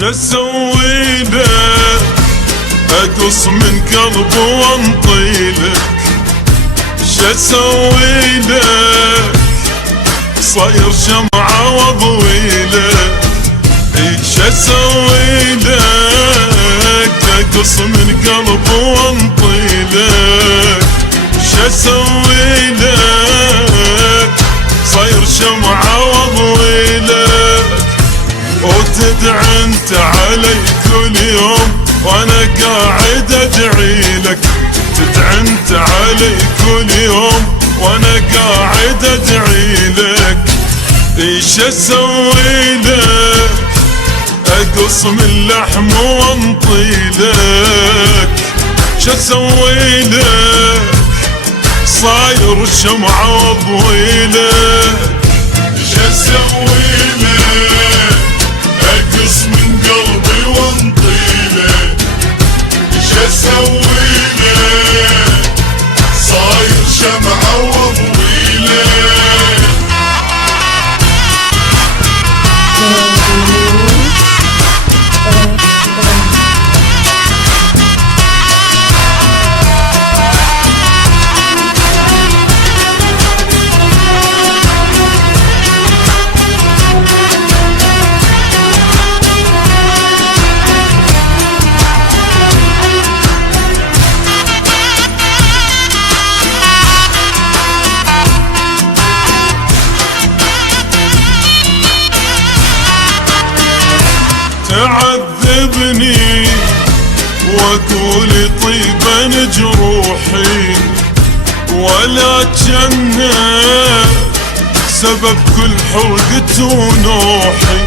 شسوي لك اقص من قلبي وانطيلك، شسوي لك صاير شمعة واضويلك، شسوي لك اقص من قلبي وانطيلك، شسوي لك صاير شمعة واضويلك، وتدعي انت علي كل يوم وانا قاعد ادعيلك، تدعي انت علي كل يوم وانا قاعد ادعيلك، ايش اسوي لك اقص من لحم وانطيلك، ايش اسوي لك صاير شمعة واضويلك، ايش اسوي لك اقص من قلبي وانطيلك، ايش اسوي لك صاير شمعة واضويلك. تعذبني واقول طيبا جروحي، ولا جنة سبب كل حرقة ونوحي،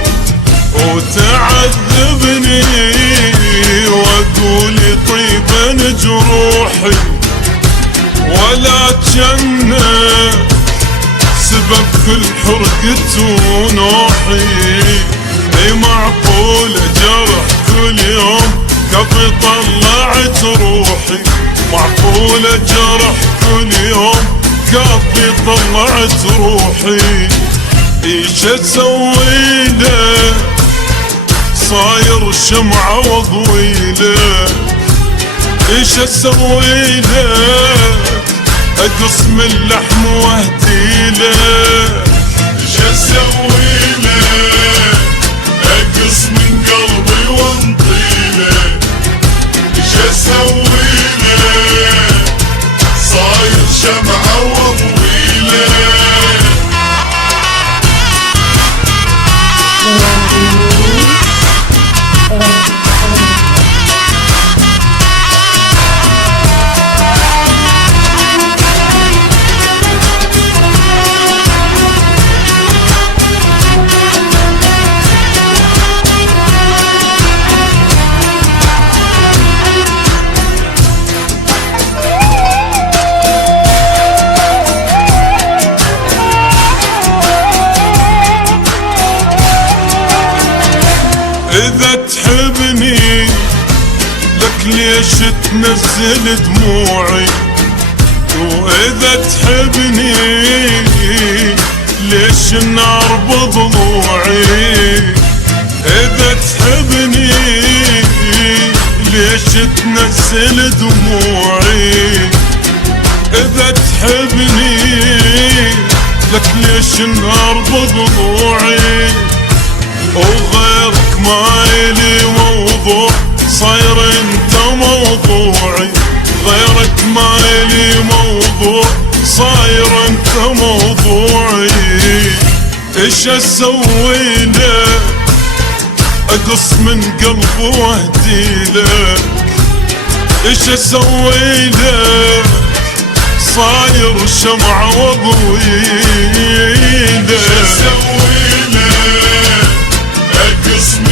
وتعذبني واقول طيبا جروحي، ولا جنة سبب كل حرقة ونوحي، اي معقول جرح كل يوم كفي طلعت روحي، معقول جرح كل يوم كفي طلعت روحي، ايش اسوي لك صاير شمعة واضويلك، ايش اسوي لك اقص من لحم واهديلك، ايش اسوي لك اقص من قلبي وانطيلك، ايش اسوي لك صاير شمعة واضويلك. إذا تحبني لك ليش تنزل دموعي، وإذا تحبني ليش النار بضلوعي، إذا تحبني ليش تنزل دموعي، إذا تحبني لك ليش النار بضلوعي، وغيرك ما إلي موضوع صاير انت موضوعي، غيرك ما إلي موضوع صاير انت موضوعي، ايش اسوي لك اقص من قلبي واهديلك، ايش اسوي لك صاير شمعة واضويلك، ايش اسوي لك اقص من